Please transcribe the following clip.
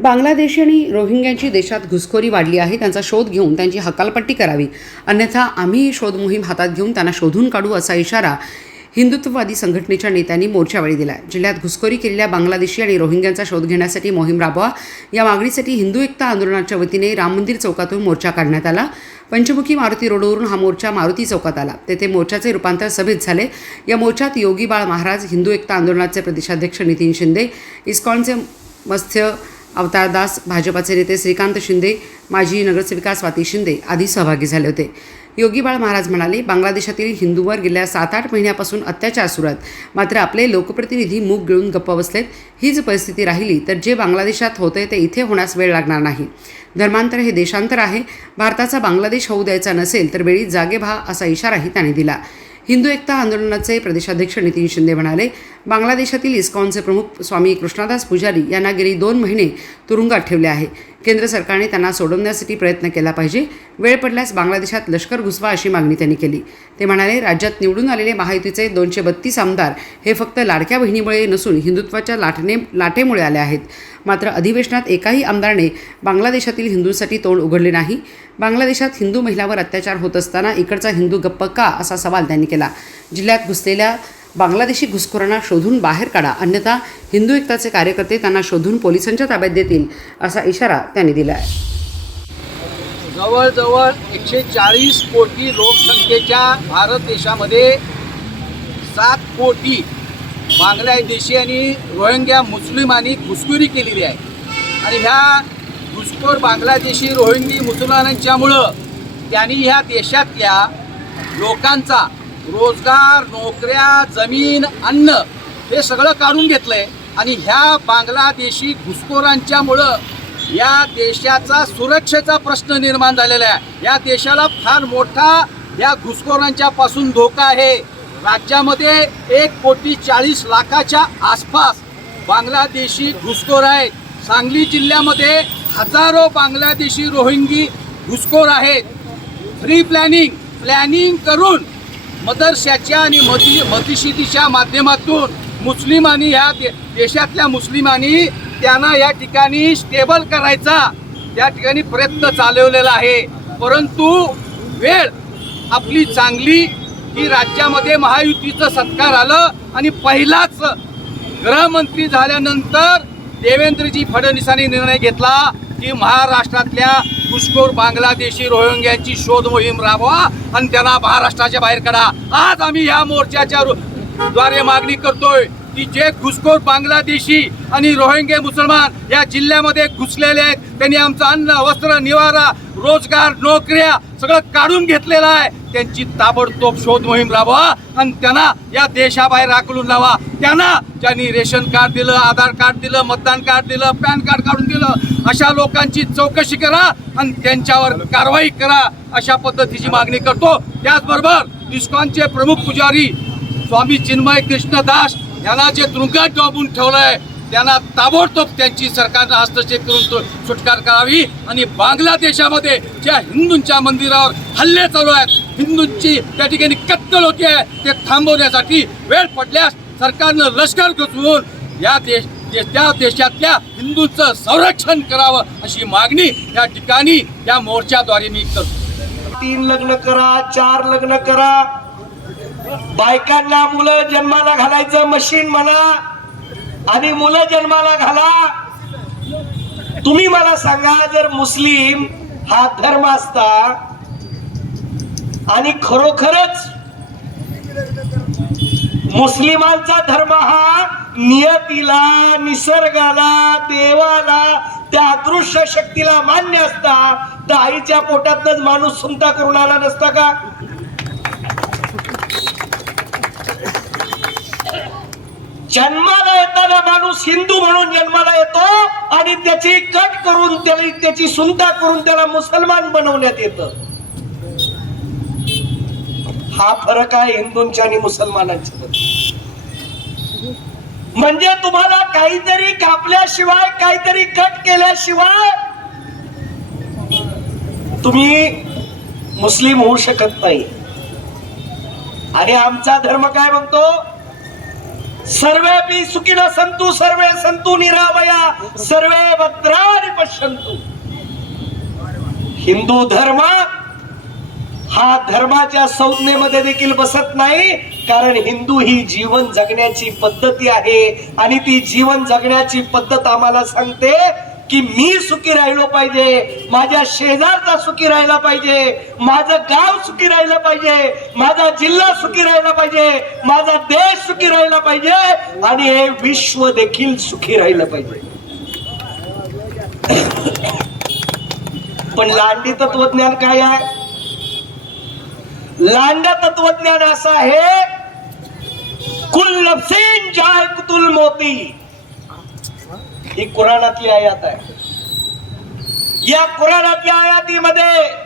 बांगलादेशी आणि रोहिंग्यांची देशात घुसखोरी वाढली आहे. त्यांचा शोध घेऊन त्यांची हकालपट्टी करावी. अन्यथा आम्ही शोध मोहीम हातात घेऊन त्यांना शोधून काढू असा इशारा हिंदुत्ववादी संघटनेच्या नेत्यांनी मोर्चावेळी दिला जिल्ह्यात घुसखोरी केलेल्या बांगलादेशी आणि रोहिंग्यांचा शोध घेण्यासाठी मोहीम राबवा. या मागणीसाठी हिंदू एकता आंदोलनाच्या वतीने राम मंदिर चौकातून मोर्चा काढण्यात आला. पंचमुखी मारुती रोडवरून हा मोर्चा मारुती चौकात आला. तेथे मोर्चाचे रूपांतर सभेत झाले. या मोर्चात योगी बाळ महाराज हिंदू एकता आंदोलनाचे प्रदेशाध्यक्ष नितीन शिंदे इस्कॉनचे मत्स्य अवतारदास भाजपाचे नेते श्रीकांत शिंदे माजी नगरसेविका स्वाती शिंदे आदी सहभागी झाले होते. योगी बाळ महाराज म्हणाले बांगलादेशातील हिंदूवर गेल्या सात आठ महिन्यापासून अत्याचार सुरू आहेत. मात्र आपले लोकप्रतिनिधी मूग गिळून गप्प बसलेत. हीच परिस्थिती राहिली तर जे बांगलादेशात होते ते इथे होण्यास वेळ लागणार नाही. धर्मांतर हे देशांतर आहे. भारताचा बांगलादेश होऊ द्यायचा नसेल तर वेळी जागे व्हा असा इशाराही त्यांनी दिला. हिंदू एकता आंदोलनाचे प्रदेशाध्यक्ष नितीन शिंदे म्हणाले बांगलादेशातील इस्कॉनचे प्रमुख स्वामी कृष्णादास पुजारी यांना गेली दोन महिने तुरुंगात ठेवले आहे. केंद्र सरकारने त्यांना सोडवण्यासाठी प्रयत्न केला पाहिजे. वेळ पडल्यास बांगलादेशात लष्कर घुसवा अशी मागणी त्यांनी केली. ते म्हणाले राज्यात निवडून आलेले महायुतीचे दोनशे बत्तीस आमदार हे फक्त लाडक्या बहिणीमुळे नसून हिंदुत्वाच्या लाटणे लाटेमुळे आले आहेत. मात्र अधिवेशनात एकाही आमदाराने बांगलादेशातील हिंदूंसाठी तोंड उघडले नाही. बांगलादेशात हिंदू महिलावर अत्याचार होत असताना इकडचा हिंदू गप्प का? असा सवाल त्यांनी केला. जिल्ह्यात घुसलेल्या बांगलादेशी घुसखोरांना शोधून बाहेर काढा. अन्यथा हिंदू एकताचे कार्यकर्ते त्यांना शोधून पोलिसांच्या ताब्यात देतील असा इशारा त्यांनी दिला आहे जवळजवळ एकशे चाळीस कोटी लोकसंख्येच्या भारत देशामध्ये सात कोटी बांगलादेशी आणि रोहिंग्या मुस्लिमांनी घुसखोरी केलेली आहे. आणि ह्या घुसखोर बांगलादेशी रोहिंगी मुसलमानांच्यामुळं त्यांनी ह्या देशातल्या लोकांचा रोजगार नोकऱ्या जमीन अन्न हे सगळं काढून घेतलंय. आणि ह्या बांगलादेशी घुसखोरांच्यामुळं या देशाचा सुरक्षेचा प्रश्न निर्माण झालेला आहे. या देशाला फार मोठा या घुसखोरांच्या पासून धोका आहे. राज्यामध्ये एक कोटी चाळीस लाखाच्या आसपास बांगलादेशी घुसखोर आहेत. सांगली जिल्ह्यामध्ये हजारो बांगलादेशी रोहिंगी घुसखोर आहेत. प्री प्लॅनिंग प्लॅनिंग करून मदरशाच्या आणि मती मतिशिदीच्या माध्यमातून मुस्लिमांनी ह्या दे देशातल्या मुस्लिमांनी त्यांना या ठिकाणी स्टेबल करायचा त्या ठिकाणी प्रयत्न चालवलेला आहे. परंतु वेळ आपली चांगली की राज्यामध्ये महायुतीचं सत्कार आलं आणि पहिलाच गृहमंत्री झाल्यानंतर देवेंद्रजी फडणवीसांनी निर्णय घेतला. की महाराष्ट्रातल्या घुसखोर बांगलादेशी रोहिंग्यांची शोध मोहीम राबवा आणि त्यांना महाराष्ट्राच्या बाहेर काढा. आज आम्ही या मोर्चाच्या द्वारे मागणी करतोय. की जे घुसखोर बांगलादेशी आणि रोहिंगे मुसलमान या जिल्ह्यामध्ये घुसलेले आहेत. त्यांनी आमचं अन्न वस्त्र निवारा रोजगार नोकऱ्या सगळं काढून घेतलेलं आहे. त्यांची ताबडतोब शोध मोहीम राबवा आणि त्यांना या देशाबाहेर राखलून लावा. त्यांना ज्यांनी रेशन कार्ड दिलं आधार कार्ड दिलं मतदान कार्ड दिलं पॅन कार्ड काढून दिलं अशा लोकांची चौकशी करा आणि त्यांच्यावर कारवाई करा अशा पद्धतीची मागणी करतो. त्याचबरोबर इस्कॉनचे प्रमुख पुजारी स्वामी चिन्मय कृष्णदास यांना जे तुरुंगात डांबून ठेवलंय त्यांना ताबडतोब त्यांची सरकारनं हस्तक्षेप करून तो सुटकार करावी. आणि बांगलादेशामध्ये ज्या हिंदूंच्या मंदिरावर हल्ले चालू आहेत हिंदूंची त्या ठिकाणी कत्तल होते आहे ते थांबवण्यासाठी वेळ पडल्यास सरकारनं लष्कर घुसवून या देश त्या देशातल्या हिंदूंचं संरक्षण करावं अशी मागणी या ठिकाणी या मोर्चाद्वारे मी करतो. तीन लग्न करा चार लग्न करा बायकांना मुलं जन्माला घालायचं मशीन म्हणा आणि मुलं जन्माला घाला. तुम्ही मला सांगा जर मुस्लिम हा धर्म असता आणि खरोखरच मुस्लिमांचा धर्म हा नियतीला निसर्गाला देवाला त्या अदृश्य शक्तीला मान्य असता तर आईच्या पोटातच माणूस सुमता करून आला नसता का? जन्माला येताना माणूस हिंदू म्हणून जन्माला येतो आणि त्याची कट करून त्याला त्याची सुनता करून त्याला मुसलमान बनवण्यात येतं. हा फरक आहे हिंदूंच्या आणि मुसलमानांच्या म्हणजे तुम्हाला काहीतरी कापल्याशिवाय काहीतरी कट केल्याशिवाय तुम्ही मुस्लिम होऊ शकत नाही. आणि आमचा धर्म काय म्हणतो? सर्वे सुखिन संतु सर्वे संतु निरावया सर्वे भद्राणी पश्यंतु हिंदू धर्म हा धर्माच्या संज्ञेमध्ये देखील बसत नाही कारण हिंदू ही जीवन जगण्याची पद्धती आहे आणि ती जीवन जगण्याची पद्धत आम्हाला सांगते की मी सुखी राहिलो पाहिजे माझ्या शेजारचा सुखी राहिला पाहिजे माझं गाव सुखी राहिलं पाहिजे माझा जिल्हा सुखी राहिला पाहिजे माझा देश सुखी राहिला पाहिजे आणि हे विश्व देखील सुखी राहिलं पाहिजे. पण लांडी तत्वज्ञान काय आहे? लांड्या तत्वज्ञान असं आहे कुल नफसीन जाय कुतुल मोती. ही कुराणातली आयात आहे. या कुराणातल्या आयातीमध्ये